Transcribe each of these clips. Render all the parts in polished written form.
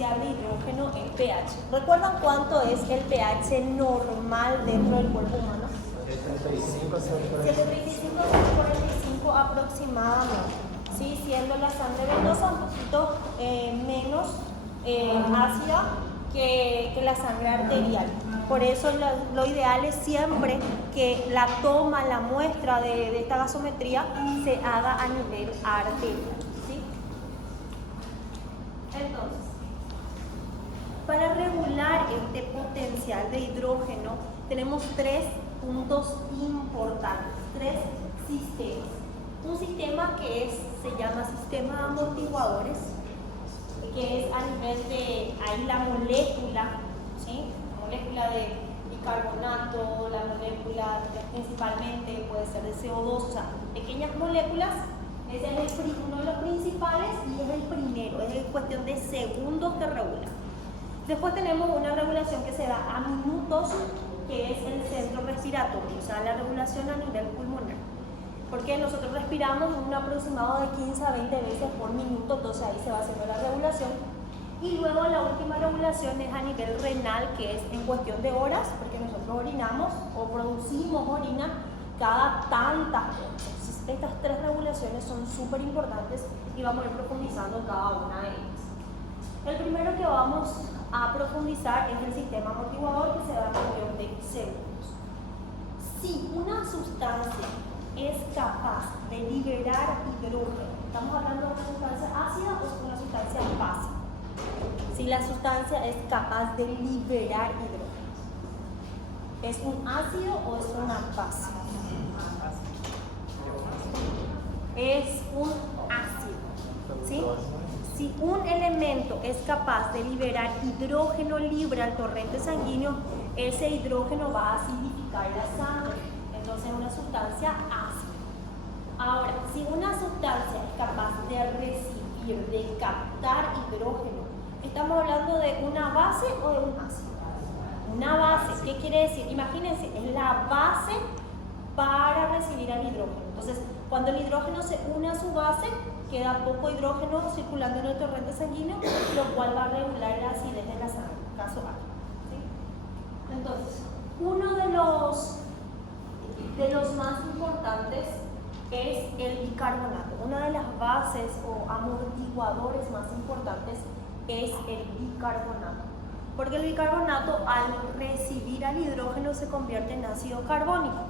potencial de hidrógeno, el pH. ¿Recuerdan cuánto es el pH normal dentro del cuerpo humano? 735-45 aproximadamente, ¿sí? Siendo la sangre venosa un poquito menos ácida que la sangre arterial. Por eso lo ideal es siempre que la toma, la muestra de esta gasometría se haga a nivel arterial, ¿sí? Entonces, para regular este potencial de hidrógeno tenemos tres puntos importantes, tres sistemas. Un sistema que se llama sistema de amortiguadores, que es a nivel de ahí la molécula, ¿sí? La molécula de bicarbonato, la molécula principalmente puede ser de CO2, o sea, pequeñas moléculas. Ese es uno de los principales y es el primero, es cuestión de segundos que regula. Después tenemos una regulación que se da a minutos, que es el centro respiratorio, o sea, la regulación a nivel pulmonar. Porque nosotros respiramos un aproximado de 15 a 20 veces por minuto, entonces ahí se va haciendo la regulación. Y luego la última regulación es a nivel renal, que es en cuestión de horas, porque nosotros orinamos o producimos orina cada tantas horas. Entonces, estas tres regulaciones son súper importantes y vamos a ir profundizando cada una de ellas. El primero que vamos a profundizar es el sistema amortiguador, que se da en cuestión de segundos. Si una sustancia es capaz de liberar hidrógeno, ¿estamos hablando de una sustancia ácida o es una sustancia básica? Si la sustancia es capaz de liberar hidrógeno, ¿es un ácido o es una base? Es un ácido, ¿sí? Si un elemento es capaz de liberar hidrógeno libre al torrente sanguíneo, ese hidrógeno va a acidificar la sangre, entonces es una sustancia ácida. Ahora, si una sustancia es capaz de recibir, de captar hidrógeno, ¿estamos hablando de una base o de un ácido? Una base, ¿qué quiere decir? Imagínense, es la base para recibir el hidrógeno. Entonces, cuando el hidrógeno se une a su base, queda poco hidrógeno circulando en el torrente sanguíneo, lo cual va a regular la acidez de la sangre, caso A. ¿Sí? Entonces, uno de los más importantes es el bicarbonato. Una de las bases o amortiguadores más importantes es el bicarbonato. Porque el bicarbonato, al recibir al hidrógeno, se convierte en ácido carbónico.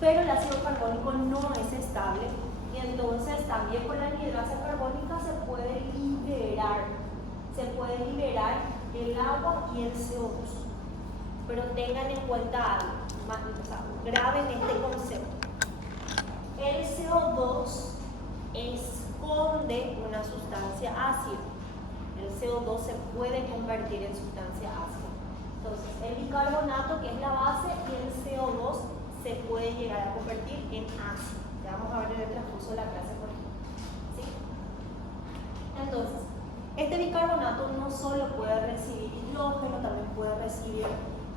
Pero el ácido carbónico no es estable y entonces también con la anhidrasa carbónica se puede liberar el agua y el CO2. Pero tengan en cuenta algo, graben este concepto. El CO2 esconde una sustancia ácida. El CO2 se puede convertir en sustancia ácida. Entonces, el bicarbonato, que es la base, y el CO2 se puede llegar a convertir en ácido. Ya vamos a ver en el transcurso de la clase por aquí. ¿Sí? Entonces, este bicarbonato no solo puede recibir hidrógeno, también puede recibir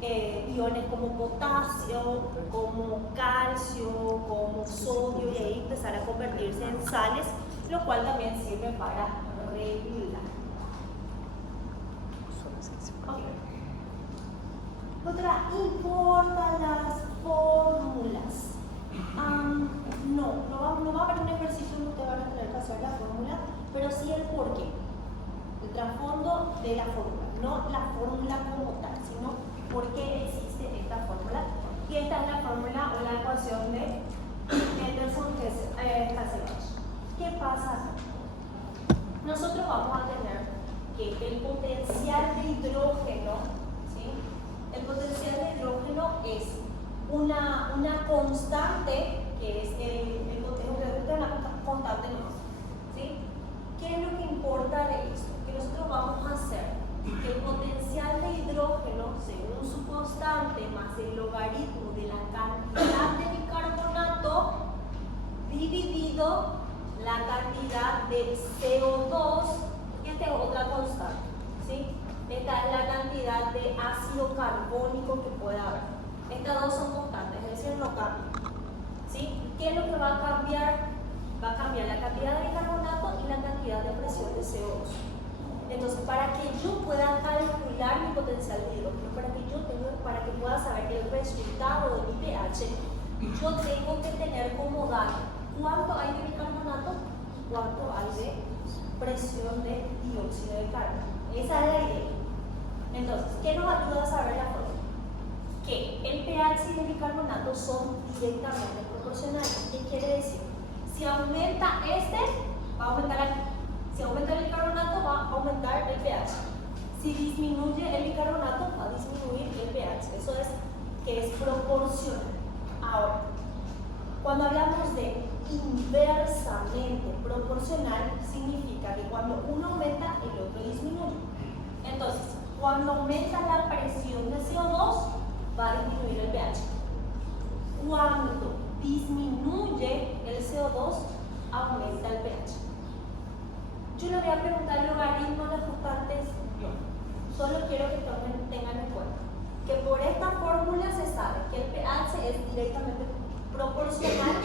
iones como potasio, como calcio, como sodio, y ahí empezar a convertirse en sales, lo cual también sirve para regular. Okay. Otra, ¿importan las fórmulas? No va a haber un ejercicio donde ustedes van a tener que hacer la fórmula, pero sí el porqué, el trasfondo de la fórmula, no la fórmula como tal, sino por qué existe esta fórmula. Y esta es la fórmula o la ecuación de Henderson-Hasselbalch. ¿Qué pasa? Nosotros vamos a tener que el potencial de hidrógeno, ¿sí? El potencial de hidrógeno es una constante, que es una constante nomás, ¿sí? ¿Qué es lo que importa de esto? Que nosotros vamos a hacer que el potencial de hidrógeno, según su constante, más el logaritmo de la cantidad de bicarbonato dividido la cantidad de CO2, y esta es otra constante, ¿sí? Esta es la cantidad de ácido carbónico que puede haber. Estas dos son constantes, es decir, no cambian, ¿sí? ¿Qué es lo que va a cambiar? Va a cambiar la cantidad de bicarbonato y la cantidad de presión de CO2. Entonces, para que yo pueda calcular mi potencial de hidrógeno, para que pueda saber el resultado de mi pH, yo tengo que tener como dato cuánto hay de bicarbonato y cuánto hay de presión de dióxido de carbono. Esa es la idea. Entonces, ¿qué nos ayuda a saber la fórmula? Que el pH y el bicarbonato son directamente proporcionales. ¿Qué quiere decir? Si aumenta va a aumentar aquí. Si aumenta el bicarbonato, va a aumentar el pH. Si disminuye el bicarbonato, va a disminuir el pH. Eso es que es proporcional. Ahora, cuando hablamos de inversamente proporcional, significa que cuando uno aumenta, el otro disminuye. Entonces, cuando aumenta la presión de CO2, va a disminuir el pH. Cuando disminuye el CO2, aumenta el pH. Yo le voy a preguntar el logaritmo de los constantes. Solo quiero que tengan en cuenta que por esta fórmula se sabe que el pH es directamente proporcional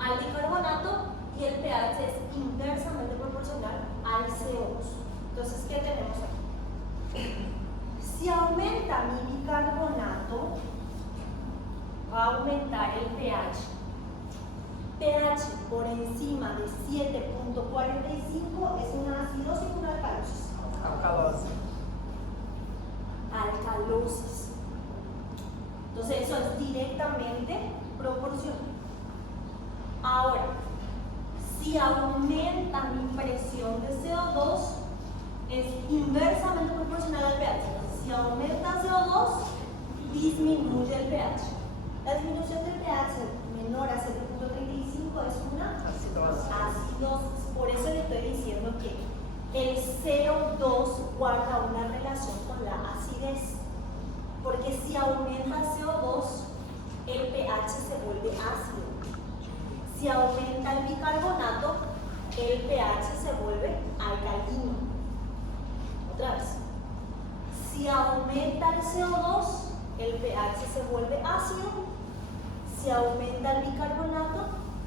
al bicarbonato y el pH es inversamente proporcional al CO2. Entonces, ¿qué tenemos aquí? Si aumenta mi bicarbonato, va a aumentar el pH. pH por encima de 7.45 es una acidosis y una alcalosis. Alcalosis. Entonces eso es directamente proporcional. Ahora, si aumenta mi presión de CO2, es inversamente proporcional al pH. Si aumenta CO2, disminuye el pH. La disminución del pH menor a 7.35 es una acidosis. Por eso le estoy diciendo que el CO2 guarda una relación con la acidez. Porque si aumenta el CO2, el pH se vuelve ácido. Si aumenta el bicarbonato, el pH se vuelve alcalino. Otra vez. Si aumenta el CO2, el pH se vuelve ácido. Si aumenta el bicarbonato,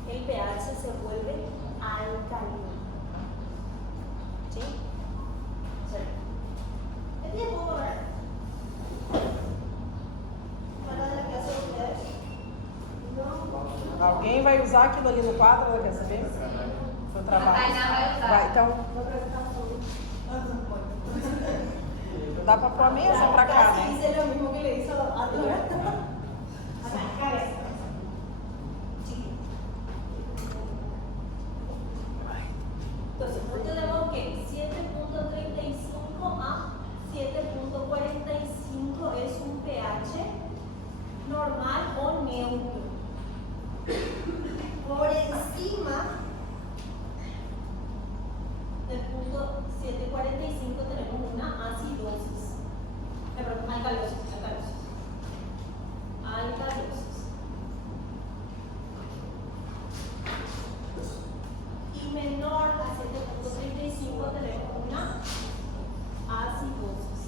el pH se vuelve alcalino. ¿Sí? ¿Es tiempo, verdad? ¿Para la clase de ustedes? No. Alguém vai usar aquilo ali no quadro, ela quer saber? Seu trabalho. A Tainá vai usar. Vai, então. Dá pra pôr a mesa pra cá, né? Hice lo mismo que le hizo a tu cabeza. Entonces, nosotros tenemos que 7.35 a 7.45 es un pH normal o neutro. Por encima del punto 7.45 tenemos una acidosis. Perdón, alcalosis. Y menor a 7.35 tenemos una acidosis.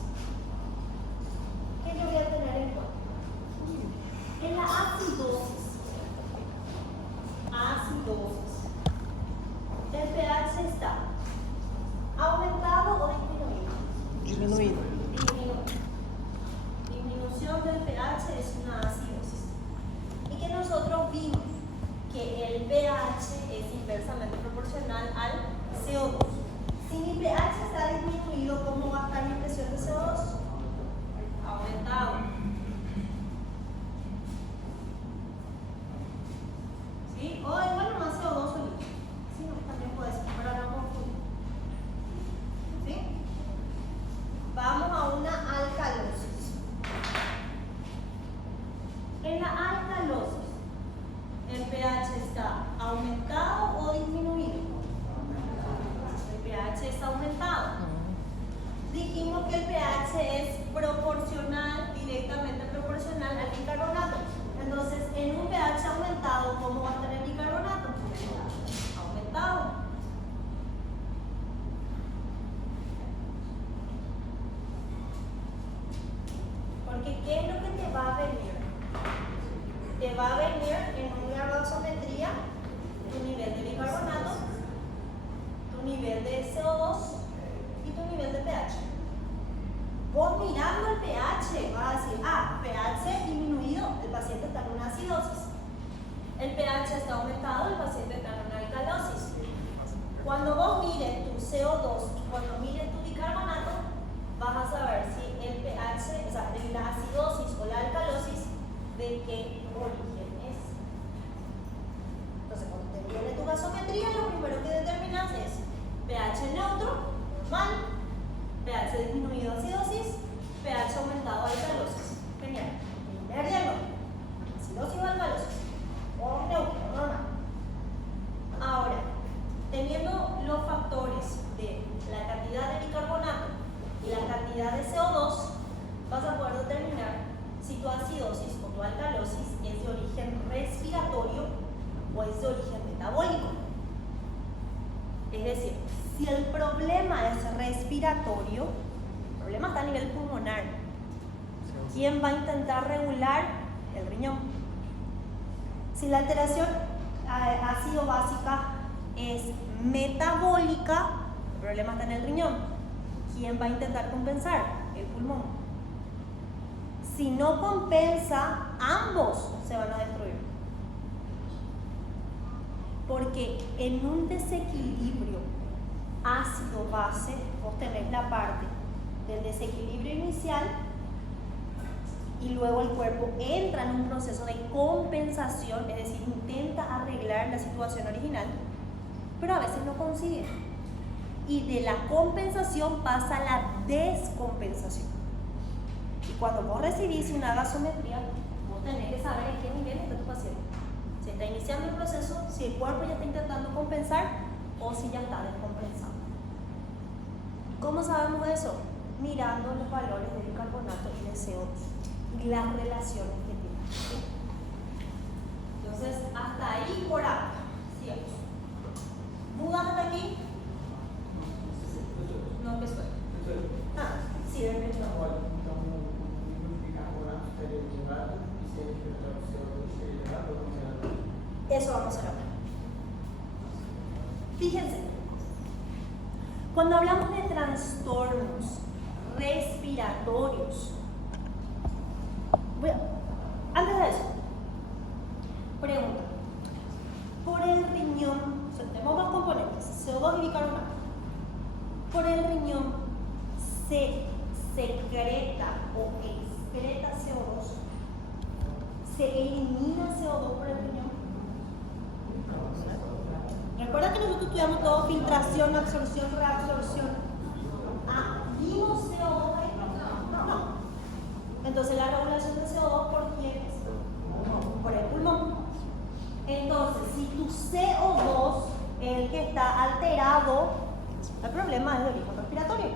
¿Qué yo voy a tener en cuenta? En la acidosis, el pH está aumentado o disminuido. Diminuído. Disminución del pH es una acidosis. Y que nosotros vimos que el pH es inversamente proporcional al CO2. Si mi pH está disminuido, ¿cómo va a estar mi presión de CO2? Aumentado. ¿Sí? O igual nomás CO2 solito. Sí, no, también puede ser, pero no confundir. ¿Sí? Vamos a una alcalosis. En la alcalosis, ¿el pH está aumentado o disminuido? El pH está aumentado. Dijimos que el pH es proporcional, directamente proporcional al bicarbonato. Entonces, en un pH aumentado, ¿cómo va a estar el bicarbonato? Aumentado. Porque ¿qué es lo que te va a venir? Te va a venir en una gasometría tu nivel de bicarbonato, tu nivel de CO2 y tu nivel de pH. Vos mirando el pH vas a decir, pH disminuido, el paciente está en una acidosis. El pH está aumentado, el paciente está en una alcalosis. Cuando vos mires tu CO2 y cuando mires tu bicarbonato, vas a saber si el pH, o sea, de la acidosis o la alcalosis, de qué origen es. Entonces, cuando te viene tu gasometría, lo primero que determinas es pH neutro, normal, pH disminuido, acidosis, pH aumentado, alcalosis. Genial. Primer diagnóstico, acidosis o alcalosis, o neutro, normal. Ahora, teniendo los factores de la cantidad de bicarbonato y la cantidad de CO2, vas a poder determinar si tu acidosis o tu alcalosis es de origen respiratorio o es de origen metabólico. Es decir, si el problema es respiratorio, el problema está a nivel pulmonar. ¿Quién va a intentar regular? El riñón. Si la alteración ácido-básica es metabólica, el problema está en el riñón. ¿Quién va a intentar compensar? El pulmón. Si no compensa, ambos se van a destruir. Porque en un desequilibrio ácido-base, vos tenés la parte del desequilibrio inicial y luego el cuerpo entra en un proceso de compensación, es decir, intenta arreglar la situación original, pero a veces no consigue. Y de la compensación pasa a la descompensación. Y cuando vos recibís una gasometría, vos tenés que saber en qué nivel está tu paciente. Si está iniciando el proceso, si el cuerpo ya está intentando compensar o si ya está descompensando. ¿Cómo sabemos eso? Mirando los valores de bicarbonato y de CO2 y las relaciones que tienen. Entonces, hasta ahí por ahora. Sigamos. ¿Dudas hasta aquí? No empezó. Sí, empezó. Eso vamos a hablar. Fíjense, cuando hablamos de trastornos respiratorios, bueno, antes de eso, pregunta, por el riñón, tenemos dos componentes, CO2 y bicarbonato, por el riñón se secreta o excreta CO2, se elimina CO2 por el riñón. Recuerda que nosotros estudiamos todo filtración, absorción, reabsorción. ¿Vimos CO2 ahí? No. Entonces la regulación de CO2 ¿por quién es? Por el pulmón. Entonces, si tu CO2 es el que está alterado, el problema es de origen respiratorio.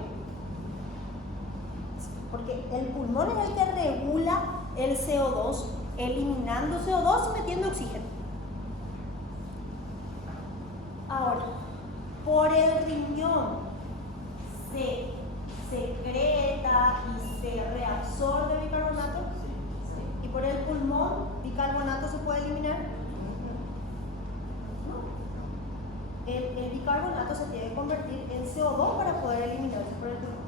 Porque el pulmón es el que regula el CO2, eliminando CO2 y metiendo oxígeno. Ahora, por el riñón se secreta y se reabsorbe bicarbonato. ¿Y por el pulmón bicarbonato se puede eliminar? No. El bicarbonato se tiene que convertir en CO2 para poder eliminarse por el pulmón.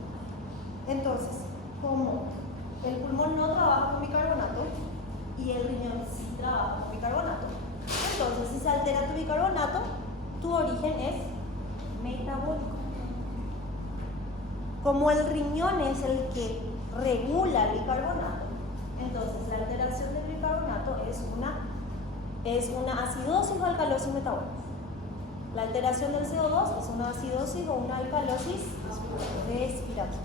Entonces, como el pulmón no trabaja con bicarbonato y el riñón sí trabaja con bicarbonato, entonces si se altera tu bicarbonato, tu origen es metabólico. Como el riñón es el que regula el bicarbonato, entonces la alteración del bicarbonato es una acidosis o alcalosis metabólica. La alteración del CO2 es una acidosis o una alcalosis respiratoria.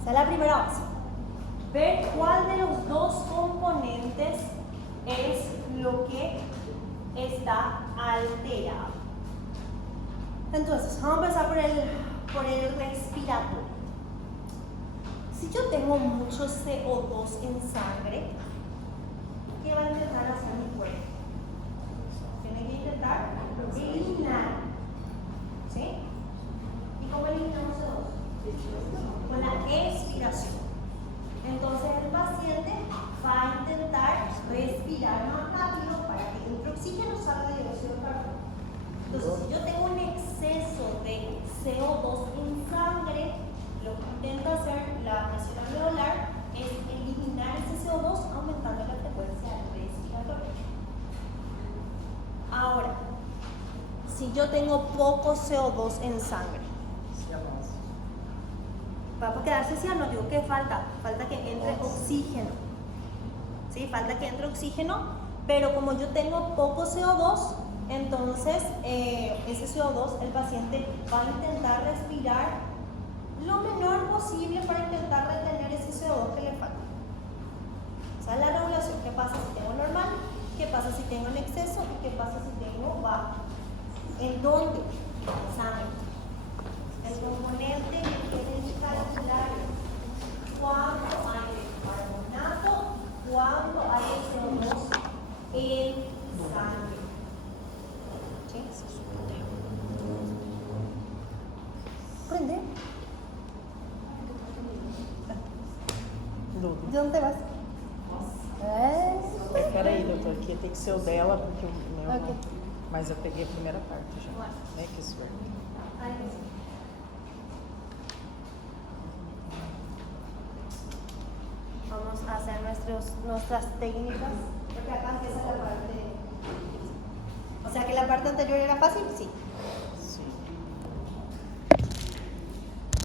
Esa es la primera base. Ver cuál de los dos componentes es lo que está alterado. Entonces, vamos a empezar por el respiratorio. Si yo tengo mucho CO2 en sangre, ¿qué va a intentar hacer mi cuerpo? Tiene que intentar eliminar. ¿Sí? ¿Y cómo eliminamos CO2? Con la expiración. Entonces el paciente va a intentar respirar más rápido para que entre oxígeno salga de dióxido de carbono. Entonces, si yo tengo un exceso de CO2 en sangre, lo que intento si yo tengo poco CO2 en sangre? Va a quedarse ciano, digo que falta que entre oxígeno. ¿Sí? Falta que entre oxígeno, pero como yo tengo poco CO2, entonces ese CO2 el paciente va a intentar respirar lo menor posible para intentar retener ese CO2 que le falta. O sea, la regulación, ¿qué pasa si tengo normal? ¿Qué pasa si tengo en exceso? ¿Y qué pasa si tengo bajo? ¿En dónde? En sangre. El componente que tiene que calcular es cuánto hay de carbonato, cuánto hay de CO2 en sangre. ¿Sí? ¿Prende? De onde vas? Espera aí, doutor, que tem que ser o dela, porque o meu Ok. não. Mas eu peguei a primeira parte já. Vai. É que isso. Vamos a hacer nuestras técnicas, porque acá empieza la parte. O sea que la parte anterior era fácil, sí.